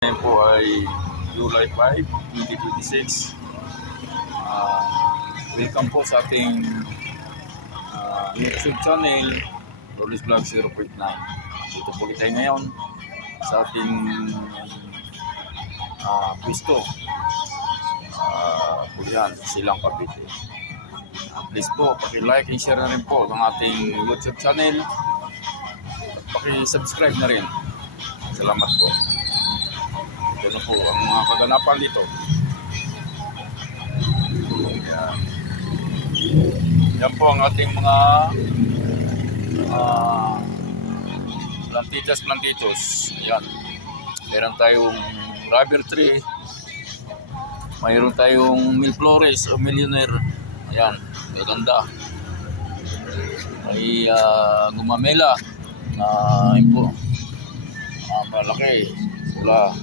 Ngayon po ay July 5, 2026. Welcome po sa ating YouTube channel, Lolis Vlog 0.9. Dito po tayo ngayon sa ating pwesto. Po yan, Silang Cavite. Please po, paki-like and share na rin po ng ating YouTube channel. At paki-subscribe na rin. Salamat po. Ito na po ang mga kaganapan dito. Yan po ang ating mga plantitos. Ayan. Meron tayong rubber tree. Mayroon tayong milleflores o millionaire. Ayan. Maganda. May gumamela na yun po. Malaki. Pula.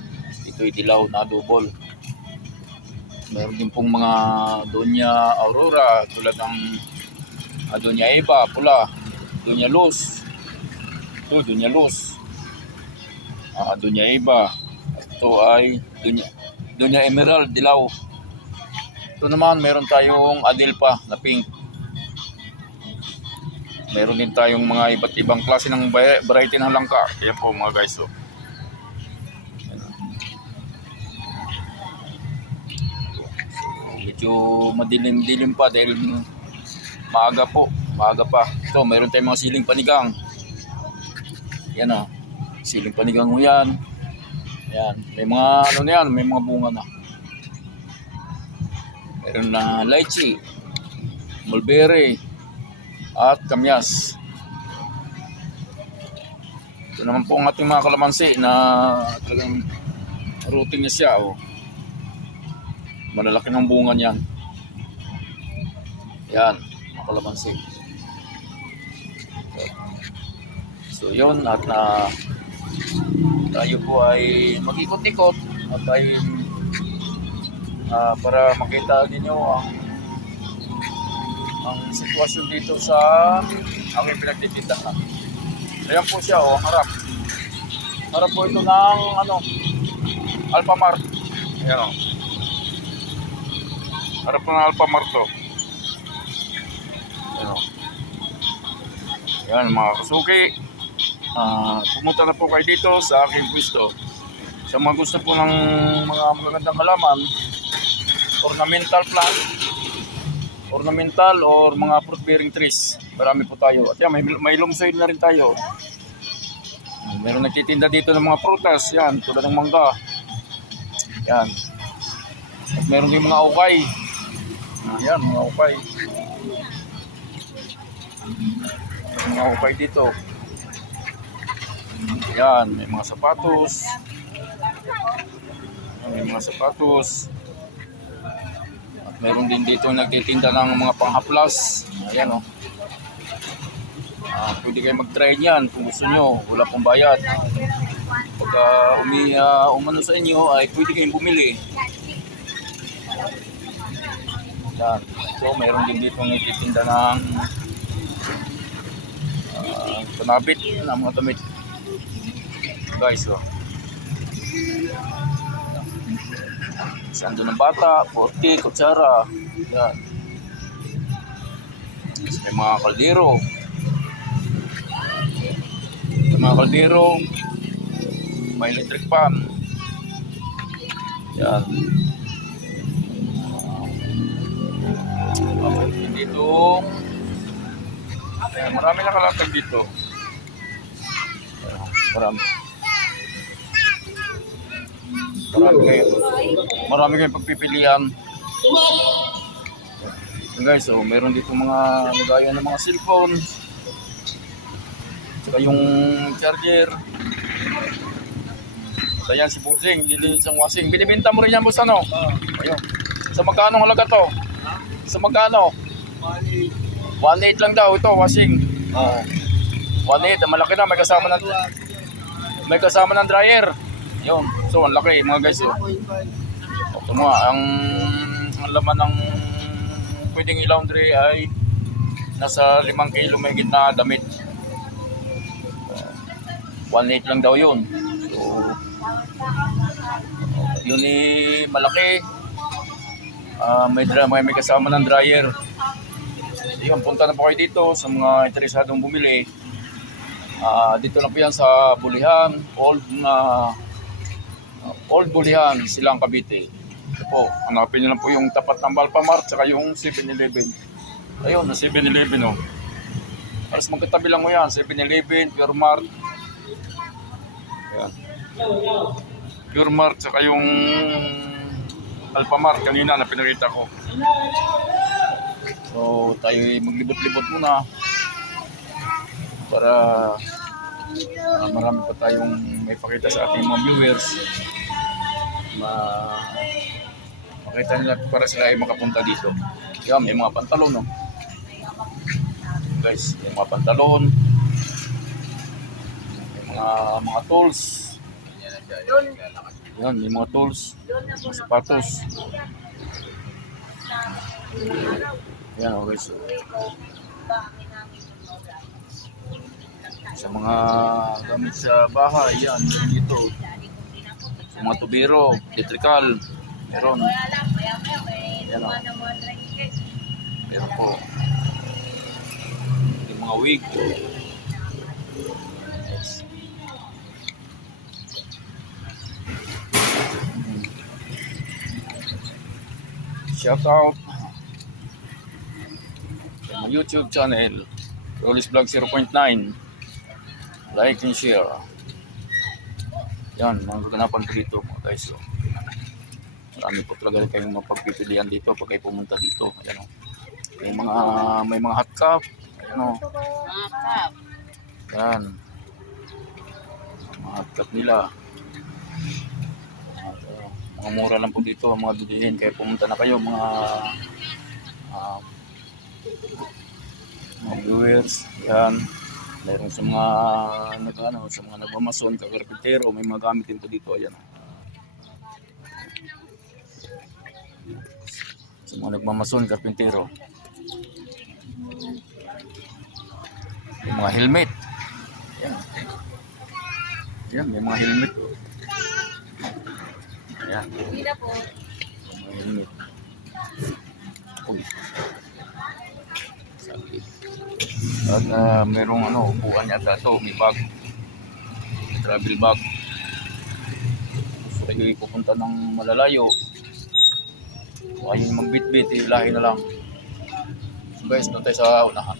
Ito'y dilaw na double. Meron din pong mga Doña Aurora tulad ng Doña Eva, pula. Doña Luz. Ito, Doña Luz. Doña Eva. Ito ay Doña Emerald, dilaw. Ito naman, meron tayong Adelpa na pink. Meron din tayong mga iba't ibang klase ng variety ng langka. Ayan po mga guys. So, medyo madilim-dilim pa dahil maaga pa. So, mayroon tayong mga siling panigang. Yan siling panigang mo yan. Yan, may mga may mga bunga na. Meron na lychee, mulberry, at kamyas. Ito naman po ang ating mga kalamansi na talagang rooting niya siya. Malalaki ng bunga niyan. Yan, mga kalamansi. So yun, at tayo po ay mag-ikot-ikot at ay para makita ninyo ang sitwasyon dito sa aking pinagtitindahan. Ayan po siya, harap. Harap po ito ng Alphamart. Ayan harap po ng Alphamart to. Ayan mga kasuki. Pumunta na po kayo dito sa aking pwesto. Sa mga gusto po ng mga magagandang halaman, ornamental plant, ornamental or mga fruit bearing trees, marami po tayo. At yan, may loam soil na rin tayo. Meron nagtitinda dito ng mga prutas, yan, tulad ng mangga. Yan. At meron din mga ukay. Yan, mga ukay. Mga ukay dito. Yan, may mga sapatos. May mga sapatos. At meron din dito nagtitinda ng mga panghaplas. Ayan pwede kayo mag-try niyan kung gusto nyo. Wala pong bayad. Pagka umano sa inyo ay pwede kayong bumili. Yan. So meron din dito nagtitinda ng panabit na mga tamit. Guys, sando ng bata, porti, kutsara. Yan. May mga kaldero. May electric pan. Yan. Dito. Marami nakalatag dito. Marami kayong pagpipilian. Guys, meron dito mga lagayan ng mga cellphone. Saka yung charger. Ayan si Busing, lilinis ang washing. Binibenta mo rin yan, boss, ano? Ayun. Sa magkano halaga to? Sa magkano? 1.8 lang daw ito, washing. 1.8, malaki na, may kasama ng dryer. Yun. So, ang laki mga guys. Ito mo, ang laman ng pwedeng i-laundry ay nasa 5 kilo may gitna damit. 1.8 lang daw yun. So, Yun malaki. May kasama ng dryer. Yun, punta na po kayo dito sa mga interesadong bumili. Dito lang po yan sa Bulihan, Old Bulihan, Silang Cavite. Ito po, hanapin nyo lang po yung tapat ng Alphamart saka yung 7-Eleven. Ayun, na 7-Eleven oh. Alas magkatabi lang mo yan, 7-Eleven, Pure Mart. Ayan. Pure Mart saka yung Alphamart kanina na pinakita ko. So tayo maglibot-libot muna para marami pa tayong may pakita sa ating mga viewers. Makita nila para sila ay makapunta dito. Yan, may mga pantalon no. Guys, may mga pantalon. May mga tools. Yan, may mga tools. Sapatos. Yan, okay. Sa mga gamit sa bahay, yan, dito. Sa mga tubero, electrical, meron. Yan o. Meron po. Yung mga wig. Yes. Shout out sa YouTube channel Rollis Vlog 0.9. Like and share. Yan, mga kaganapan ko dito mga guys. So, marami po talaga kayong mapagpipilian dito pag kayo pumunta dito. Ayan, may mga hot cup. Ayan o. Yan. Mga hot cup nila. Mga mura lang po dito ang mga bilihin, kaya pumunta na kayo mga viewers. Yan, meron sa mga sa mga nagmamason, kakarpintero, may mga gamit din po dito. Ayan, sa mga nagmamason, karpintero, may mga helmet. Yan, yan, may mga helmet. Ayan. Hindi po. Helmet. Uy. Sabi. At merong upuan yata ito. May bag. Travel bag. So kayo pupunta ng malalayo. So kayo magbit-bit, ilahin na lang. So guys, doon tayo sa unahan.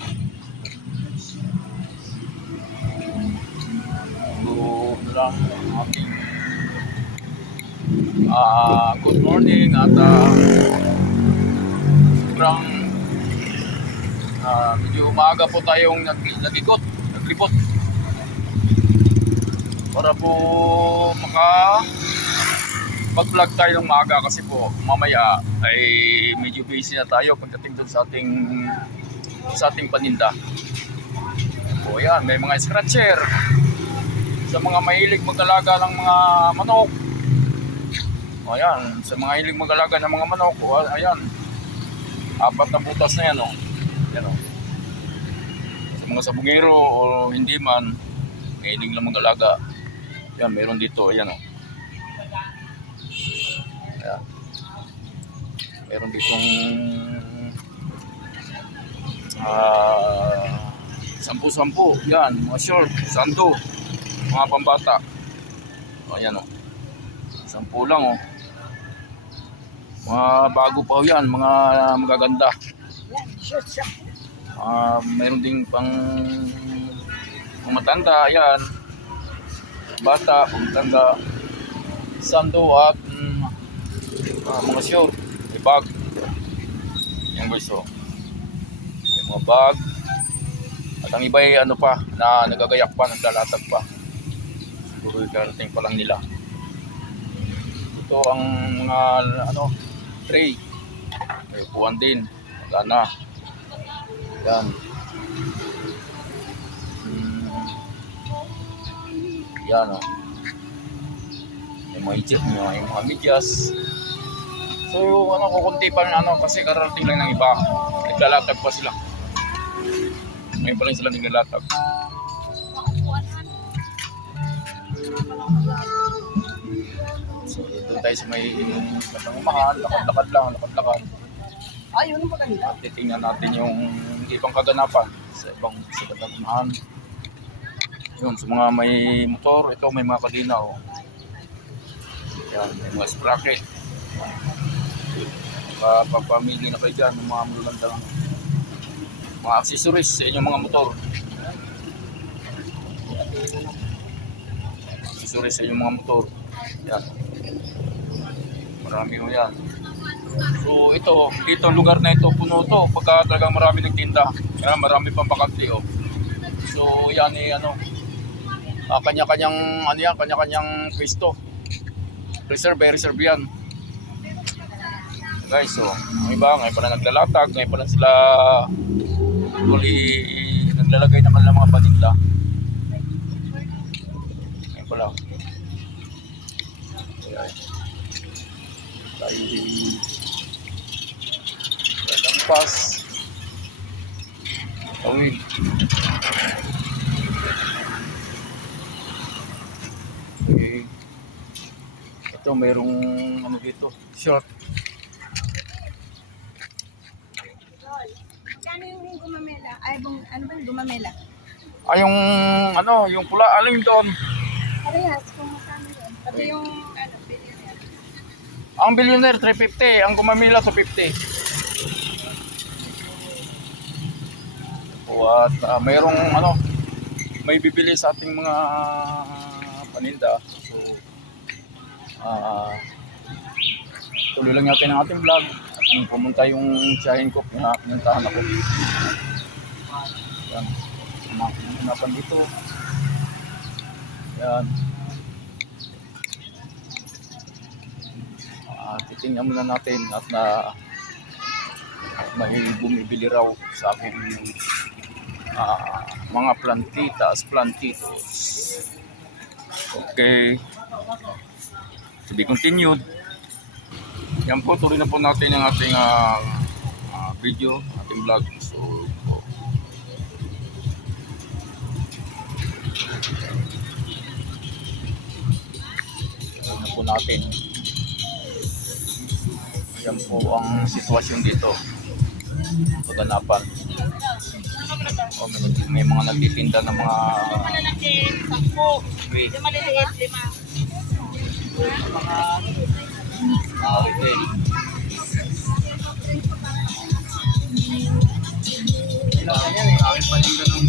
So, lang ating good morning at sobrang medyo maaga po tayong naglibot para po mag-vlog tayo ng maaga kasi po mamaya ay medyo busy na tayo pagdating doon sa ating paninda. O yan, may mga scratcher sa mga mahilig mag-alaga ng mga manok. Ayan, sa mga hiling mag-alaga ng mga manok, ayan, 4 na butas na yan, Ayan, Sa mga sabungero o hindi man, mahilig lang mag-alaga. Ayan, meron dito, ayan, Ayan. Meron ditong 10-10, yan, mga short, sando, mga pambata. Ayan, 10 lang, mga bago pa yan, mga magaganda. Mayroon ding pang matanda, yan. Bata, matanda. Sando at mga short, may bag. Yan guys, may mga bag. At ang iba ay pa, na nagagayak pa, naglalatag pa. Siguro ikarating pa lang nila. Ito ang mga tray. May upuan din. Wala na. Yan. Yan Yung mga ijet nyo, yung mga medyas. So kukunti pa rin kasi kararating lang ng iba. Naglalatag pa sila. May pa rin sila naglalatag. So, doon tayo sa may Matangumahal, lakad-lakad lang, lakad-lakad. Yun ang maganda. At titingnan natin yung ibang kaganapan sa Matangumahal. Yun, sa mga may motor, ito may mga kadina. Oh. Yan, may mga sprocket. Pagpamili na kayo dyan, ng mga magandang mga accessories sa inyong mga motor. Accessories sa inyong mga motor. Yan. Marami mo yan. So ito, dito lugar na ito, puno to pagka talagang marami nagtinda. Yan, marami pang bakante. Oh. So yan kanya-kanyang kanya-kanyang pwesto. Reserve yan. Guys, so ang iba ngayon pa na naglalatag, ngayon pa na sila naglalagay ng kanilang mga paninda. Ngayon pa lang. Ayan. Tayo lampas. Tawid. Okay. Ito mayroong dito, short. Ano yung gumamela? Ano ba yung gumamela? Yung pula, alin doon? Parehas, kung makano yun. Pati yung, billionaire. Ang billionaire, 350. Ang gumamila, 250. At mayroong, may bibili sa ating mga paninda. So, tuloy lang natin ang ating vlog. Nung pumunta yung tiyahin ko, pinuntahan ako. Yan. Mga dito. Yan. Titingnan muna natin at may bumibili raw sa akin mga plantitos. Okay. To be continued. Yan po, tuloy na po natin ang ating video, ating vlog. So, tuloy na po natin. Yan po ang sitwasyon dito. Paganapan. May mga nagtitinda ng mga Malalaki, 10. Yung maliliit, 5. retail. Aking paninda ng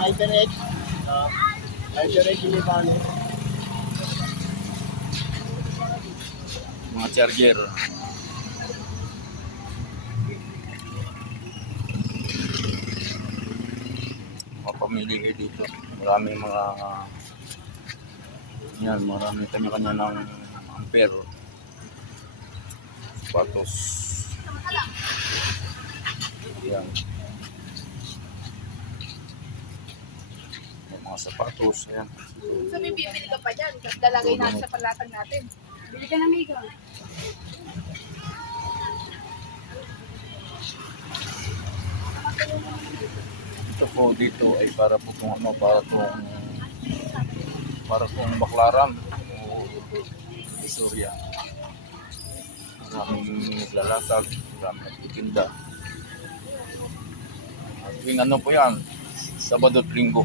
HyperX, HyperX Ilipan. mga charger. Mapamili kayo dito. Marami marami kanya-kanya ng ampere. Sapatos. Yan. Mga sapatos, ayan. Sabi, bibili ka pa dyan. Dalagay natin sa palatag natin. Bili ka na, amigo. Ito po dito ay para po kung baklaran o Surya. Maraming naglalatag, maraming nagtitinda. Tuwing po yan, Sabado at Linggo.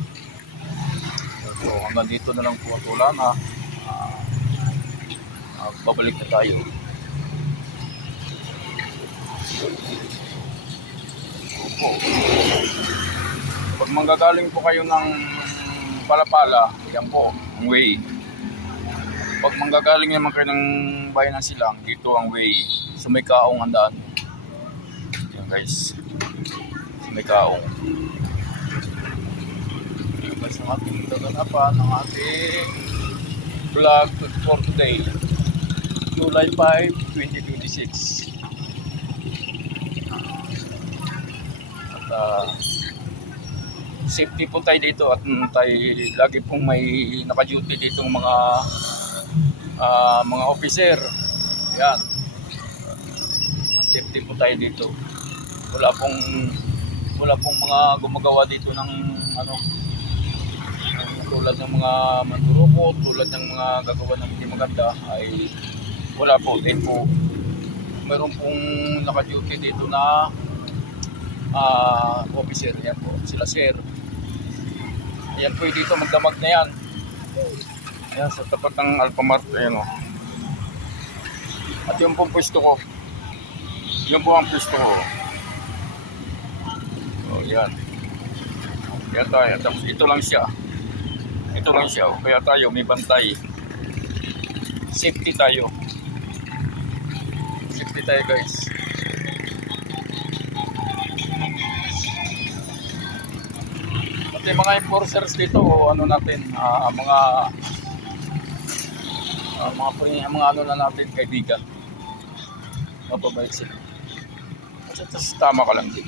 So hanggang dito na lang po ang tulana. babalik na tayo. Opo. Pag manggagaling po kayo ng Palapala, yan po, ang way. Pag manggagaling naman kayo ng bayan ng Silang, dito ang way. Sa may Kaong ang daan. Yan guys. Sa may Kaong. Yan guys ang ating gaganapan ng ating vlog for today. July 5, 2026. At safety po tayo dito at tayo lagi pong may naka-duty dito ng mga officer. Yan. Safety po tayo dito. Wala pong mga gumagawa dito ng tulad ng mga mandurukot, tulad ng mga gagawa ng hindi maganda ay wala po. Then po meron pong naka-duty dito na officer. Yan po, sila sir. Ayan po dito, magdamag na yan. Ayan, sa tapat ng Alphamart, ayan o. At yun po ang pwesto ko. Yun po ang pwesto ko. O, yan. Kaya tayo, tapos ito lang siya. Ito lang siya, o. Kaya tayo, may bantay. Safety tayo. Safety tayo guys. Yung mga enforcers dito o ano natin mga ano na natin kaibigan, mapabait sila kasi tama ka lang din,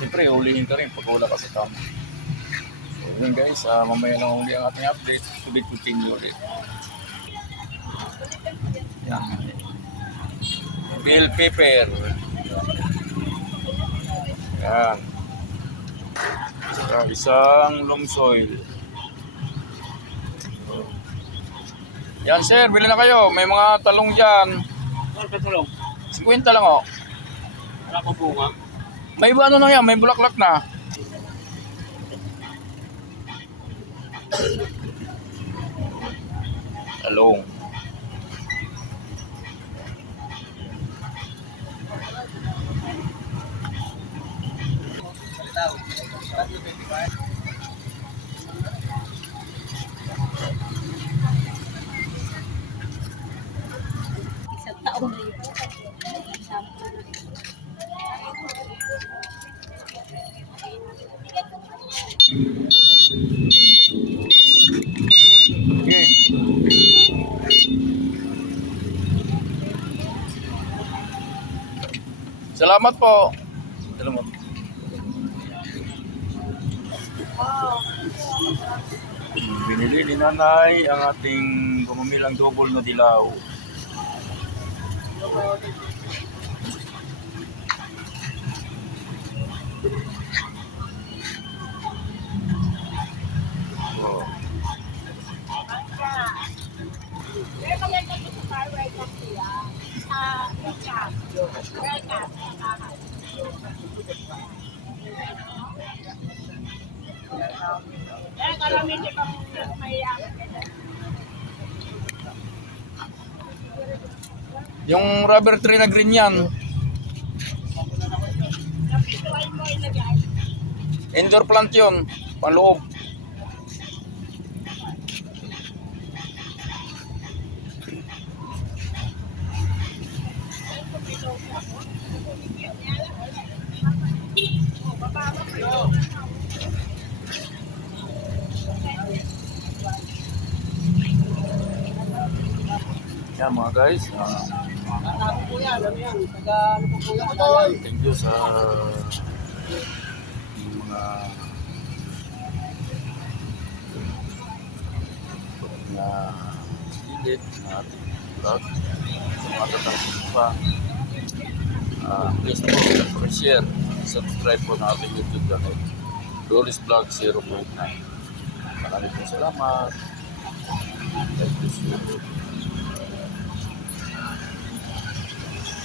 siyempre hulihin ka rin pag wala ka sa tama. So yun guys, mamaya na huli ang ating update, to be continue ulit. Yan, bill paper, yan. Isang long soil. Yan sir, bili na kayo. May mga talong dyan. Ano ka talong? 50 lang o. Wala pa bunga. May ano na yan, may bulaklak na. Talong. Isang taon na yun. Okay. Salamat po. Salamat. Binili ni nanay ang ating gumilang double na dilaw. Oh. Yung rubber tree na green yan. Indoor plant yun, panloob. Yan mga guys. Thank you sa mga edit na ating vlog. Sa mga tatapos pa, please po, share, subscribe po na ating YouTube channel, Doris Vlog 0.9. Maraming salamat. Thank you.